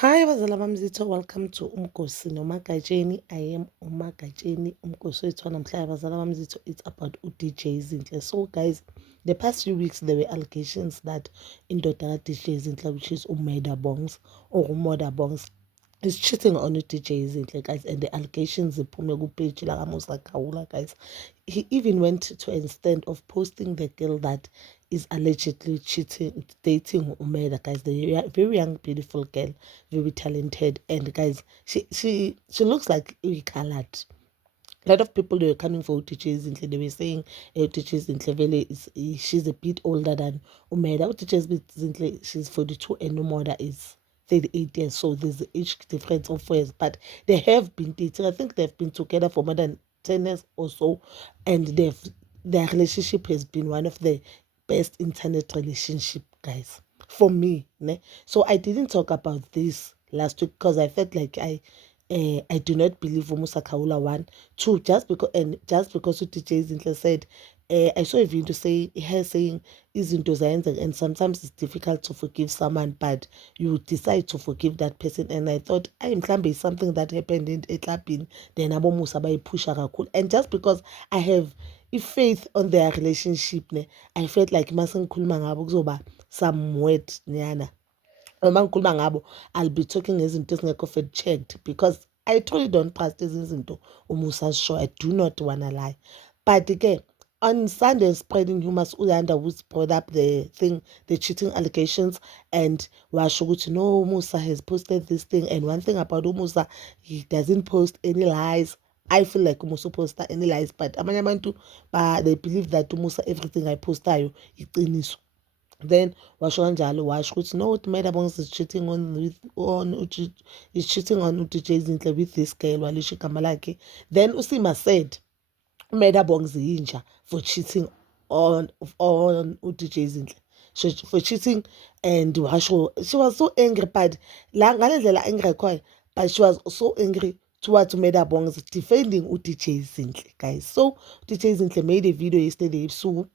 Hi bazala bamzitho, welcome to Umgosi noMagatsheni. I am uMagatsheni. Umgosi wethu wanamhlanje bazala bamzitho, it's about uDJ Zinhle. So guys, the past few weeks there were allegations that indoda DJ Zinhle, which is Umeda Bongs or Umoda Bongs, is cheating on uDJ Zinhle, guys, and the allegations ziphume kupage lakaMusa Khawula, guys. He even went to an extent of posting the girl that is allegedly dating Umeda, guys. The very young, beautiful girl, very talented, and guys, she looks like a colored. A lot of people, they were coming for teachers Zinhle. They were saying teachers Zinhle vele she's a bit older than Umeda. Teachers Zinhle, she's 42 and Umoda is 38 years. So there's an age difference of 4 years. But they have been dating. I think they've been together for more than 10 years or so. And their relationship has been one of the best internet relationship, guys. For me, ne? So I didn't talk about this last week because I felt like I do not believe Umusa Khawula one. Two, just because UDJ Zinhle said, I saw a video her saying izinto zayenza, and sometimes it's difficult to forgive someone, but you decide to forgive that person. And I thought, I am mhlambe is something that happened in eklabhini, then abomusa bayipusha kakhulu. And just because I have faith on their relationship, ne, I felt like masengikhuluma ngabo kuzoba some word nyana. Uma ngikhuluma ngabo, I'll be talking ngezinto ezingekho fact checked because I totally don't trust izinto umusa sure. I do not wanna lie. But again, on Sunday, spreading rumors, Uyanda who's brought up the thing, the cheating allegations, and washo ukuthi no, Musa has posted this thing. And one thing about Umusa, he doesn't post any lies. I feel like Umusa posta any lies, but abanye abantu they believe that Umusa everything I postayo iqiniso. Then washo kanjalo washo ukuthi no, Umeda Bongs is cheating is cheating on uDJ Zinhle with this girl walisho igama lakhe. Then Usima said Umeda Bongs yinja for cheating on uDJ Zinhle. For cheating, and washo she was so angry, but la ngale ndlela angry kwayo, but she was so angry towards Umeda Bongs defending uDJ Zinhle, guys. So uDJ Zinhle made a video yesterday ebusuku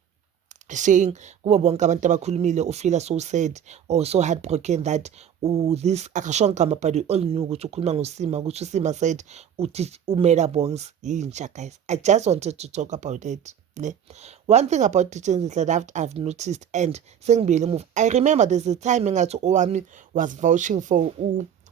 saying kubo bonke abantu abakhulumile ufeel so sad or so heartbroken that this akashonga igama, but we all knew ukuthi ukhuluma ngosima, ukuthi uSima said Umeda Bongs yinja, guys. I just wanted to talk about it. Ne? One thing about teaching is that I've noticed, and sengibuyele move, I remember there's a time engathi owami was vouching for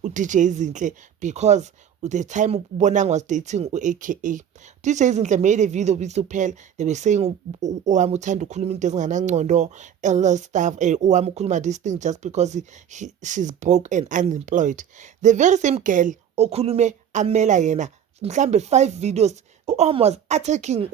uDJ Zinhle because the time Bonang was dating AKA. DJ Zinhle made a video with Upel. They were saying owami uthanda ukukhuluma into ezinganangcondo, all stuff, owami ukhuluma this thing just because she's broke and unemployed. The very same girl okhulume amela yena mhlambe 5 videos was attacking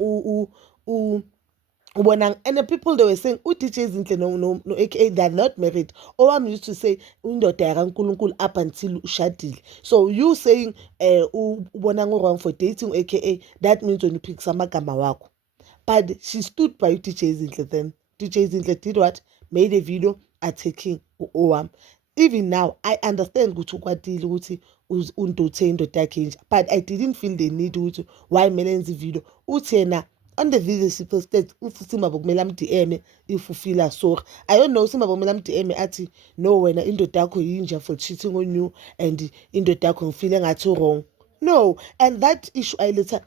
Bonang, and the people, they were saying uDJ Zinhle no AKA, they're not married. Owami used to say undoda yakaNkulunkulu up until ushadile. So you saying Bonang wrong for dating AKA, that means when you pick samagama wakho. But she stood by uDJ Zinhle. Then DJ Zinhle did what? Made a video attacking Owam. Even now, I understand ukuthi ukwatile ukuthi undothe indoda yakhe inja, but I didn't feel the need ukuthi why melenza video uthi yena on the video she posted uSima bokumela DM if ufila sorry. I don't know, Sima bokumela DM athi no, wena indoda yakho yinja for cheating on you and indoda yakho ngifile ngathi wrong. No, and that issue I later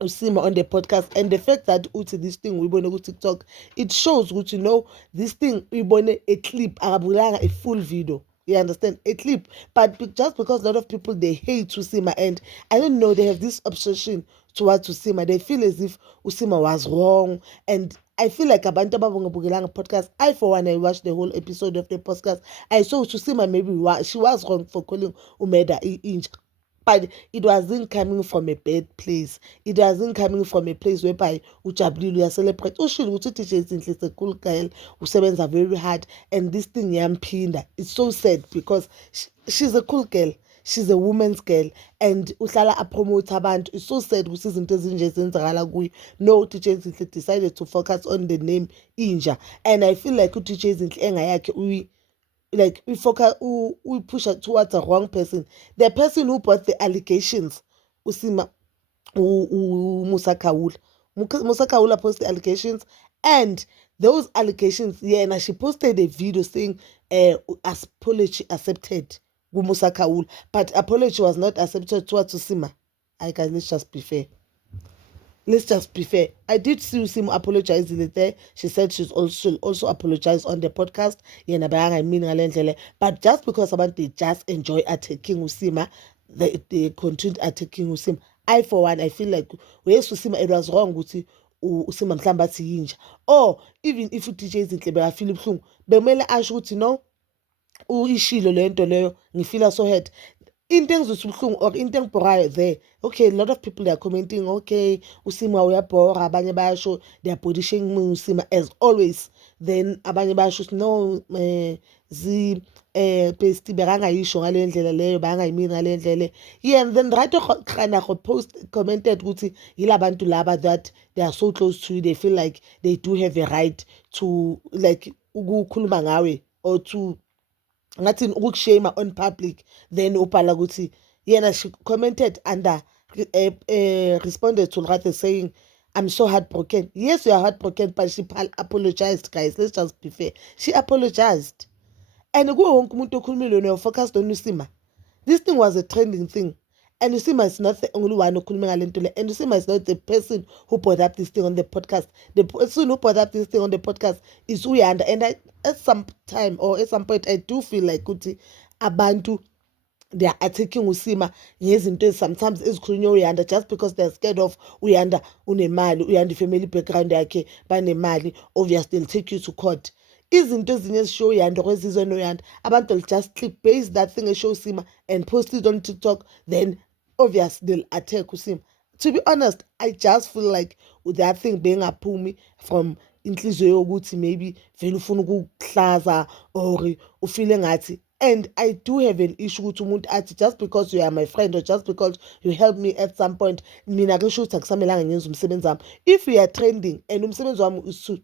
Usima on the podcast, and the fact that uthi this thing we uyibone ku TikTok, it shows ukuthi you know this thing uyibone a clip, akabulanga a full video. You understand? A clip. But just because a lot of people, they hate Usima, and I don't know, they have this obsession towards Usima. They feel as if Usima was wrong. And I feel like abantu ababongabukelanga podcast, I for one, I watched the whole episode of the podcast, I saw Usima maybe she was wrong for calling Umeda inja. But it wasn't coming from a bad place. It wasn't coming from a place whereby ujabulile uyacelebrate. Ushilo ukuthi uDJ Zinhle is a cool girl, usebenza very hard, and this thing yamphinda. It's so sad because she's a cool girl. She's a woman's girl, and uhlala apromote abantu. It's so sad ukuthi izinto ezinje zenzakala kuyo. No, uDJ Zinhle decided to focus on the name Inja, and I feel like uDJ Zinhle engayakhe like we focus we push it towards the wrong person. The person who brought the allegations, Usima Musa Khawula. Musa Khawula posted the allegations, and those allegations, yeah, and she posted a video saying apology accepted. kuMusa Khawula, but apology was not accepted towards Usima. I guys, let's just be fair. Let's just be fair. I did see Usima apologizing there. She said she'll also apologize on the podcast. But just because they just enjoy attacking Usima, they continued attacking Usima. I, for one, I feel like yes, Usima, it was wrong with Usima mhlamba athi yinja. Or even if uDJ Zinhle bekafeel ubuhlungu, bekumele asho ukuthi no, ishilo lento leyo, ngifila so hurt. Into engizwisa ubuhlungu or into engibhorayo there, okay, a lot of people they are commenting, okay, Usima uyabhora, abanye bayasho they are body shaming Usima as always. Then abanye bayasho no, besti bekangayisho ngale ndlela leyo, bekangayimini ngale ndlela. Yeah, and then right khana post commented ukuthi yilabantu laba that they are so close to you, they feel like they do have a right to like ukukhuluma ngawe or to ngathi ukukushame on public. Then ubhala ukuthi yena, she commented under responded to Lerato saying, I'm so heartbroken. Yes, you are heartbroken, but she apologized, guys. Let's just be fair. She apologized. And go wonke umuntu okhulumile focused on Usima. This thing was a trending thing. And Usima is not the only one okhuluma ngale nto le. And Usima is not the person who brought up this thing on the podcast. The person who brought up this thing on the podcast is Uyanda. And at some time or at some point, I do feel like ukuthi abantu they are attacking Usima ngezinto sometimes ezikhulunywa Uyanda just because they're scared of Uyanda unemali, Uyanda family background yakhe banemali, obviously they'll take you to court. Izinto ezinye ezishow Uyanda kwezizwe noYanda, abantu will just click base that thing eshow Usima and post it on TikTok, then obviously they'll attack Usima. To be honest, I just feel like with that thing being aphumi from inhliziyo yokuthi maybe vele ufuna ukuhlaza or ufile ngathi. And I do have an issue with umuntu athi just because you are my friend or just because you help me at some point, mina kusho ukuthi akusamelanga ngenza umsebenzi wami. If we are trending and umsebenzi wami is to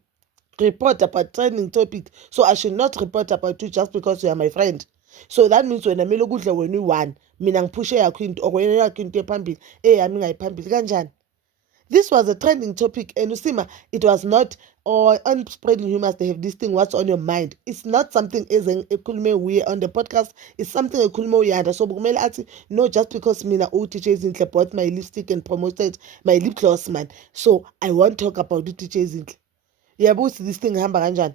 report about trending topic, so I should not report about you just because you are my friend. So that means wena kumele kudle wena u-one, mina ngiphushe yakho into or wena yakho into ephambili eyami ingayiphambili kanjani. This was a trending topic, and Usima, it was not, or on spreading humors, they have this thing, what's on your mind. It's not something as a kulme we on the podcast, it's something a kulme Uyanda. So kumele athi no, just because mina uDJ Zinhle bought my lipstick and promoted my lip gloss, man, so I won't talk about uDJ Zinhle. Yabo this thing hamba kanjani?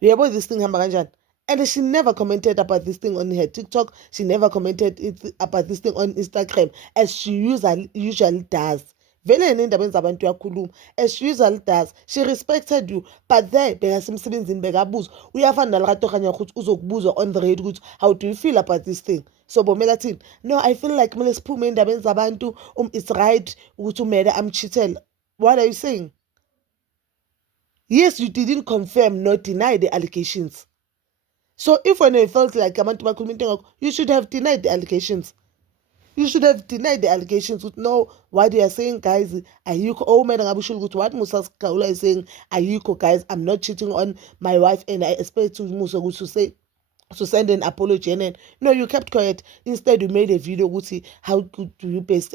Yabo this thing hamba kanjani? And she never commented about this thing on her TikTok. She never commented about this thing on Instagram, as she usually does. Vele nendabeni zabantu yakhuluma, as she usually does. She respected you, but there bekasemsebenzini bekabuza. Uyafana nalerato kanya ukuthi uzokubuza on the radio ukuthi how do you feel about this thing? So bomela thini? No, I feel like kumele siphume endabeni zabantu, it's right ukuthi umele amchithele. What are you saying? Yes, you didn't confirm nor deny the allegations. So if when you felt like abantu bakhuluma into ngakho, you should have denied the allegations. You should have denied the allegations with no, what you are saying, guys, ayikho. Oh, man, what Musa Khawula is saying, ayikho, guys, I'm not cheating on my wife, and I expect to Musa to say, to send an apology. And then, no, you kept quiet. Instead, you made a video with how do you paste,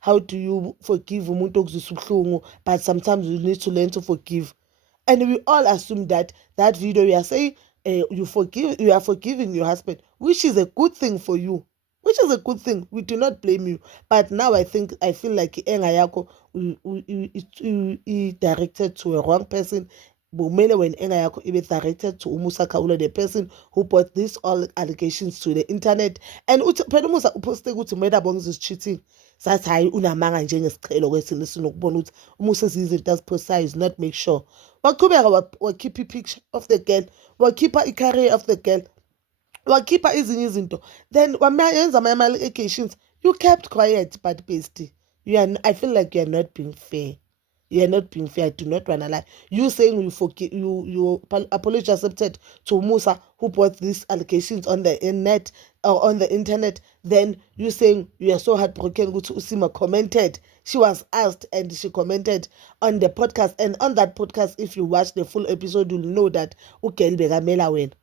how do you forgive umuntu okuzusuhlungu, but sometimes you need to learn to forgive. And we all assume that that video you are saying, you are forgiving your husband, which is a good thing for you. Which is a good thing. We do not blame you. But now I feel like enga yako directed to a wrong person. Bumele when enga yako ibe directed to Musa Khawula, the person who put these all allegations to the internet. And phela Musa uposte ukuthi Meda Bongs is cheating. Sathi hayi unamanga njengesiqhelo kwesini sinokubona ukuthi Musa izinto aziphosayo is not make sure. Waqhubeka wakhipha i-picture of the girl, wakhipha i-career of the girl, wakhipha ezinye izinto, then wayenza ama-allegations. You kept quiet, but bestie, I feel like you are not being fair. You are not being fair. I do not want to lie. You saying you apology accepted to Musa who brought these allegations on the internet or on the internet. Then you saying you are so heartbroken. Usima commented. She was asked and she commented on the podcast. And on that podcast, if you watch the full episode, you'll know that Begamela went.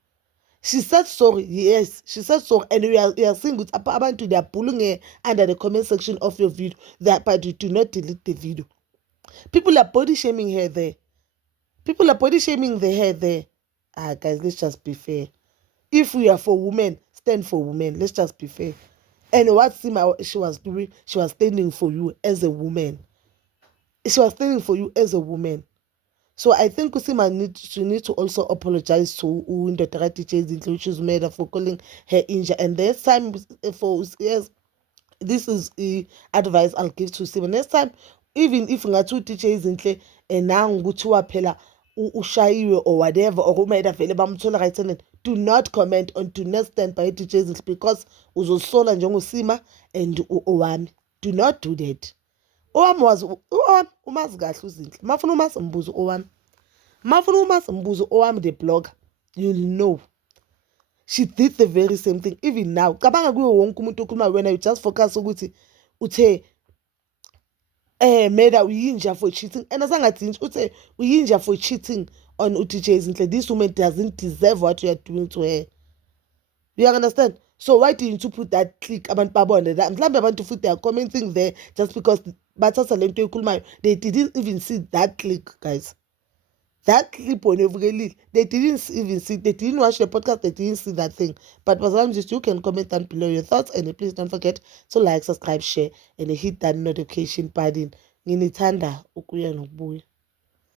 She said sorry, yes, she said sorry, and we are seeing with abantu they are pulling her under the comment section of your video, but you do not delete the video. People are body shaming her there. People are body shaming the hair there. Guys, let's just be fair. If we are for women, stand for women. Let's just be fair. And what Sima she was doing, she was standing for you as a woman. She was standing for you as a woman. So I think Usima need to also apologize to Dr. DJs, which is made for calling her injured. And next time for yes, this is the advice I'll give to Usima. Next time, even if ngathu DJs and now nguthiwa phela ushayiwe or whatever or umeda vele bamthola right hand, do not comment on, do not stand by DJs because uzosola njengosima and owami. Do not do that. Owami umazi kahle uzinhle. Mafuna umazi mbuzo owami. Mafuna umazi mbuzo owami the blogger. You'll know. She did the very same thing. Even now. Cabanga kuyo wonke umuntu okhuluma wena, you just focus ukuthi uthe Meda uyinja for cheating. And asangathi uthe uyinja for cheating on UDJ Zinhle. This woman doesn't deserve what you are doing to her. You understand? So why didn't you put that click abantu babone that? Mhlawumbe abantu futhi they are commenting there just because bathatha lento ekhulumayo. They didn't even see that click, guys. That clip on Evgelil, they didn't even see, they didn't watch the podcast, they didn't see that thing. But just you can comment down below your thoughts, and please don't forget to like, subscribe, share, and hit that notification button. Nginithanda ukuya nokubuya.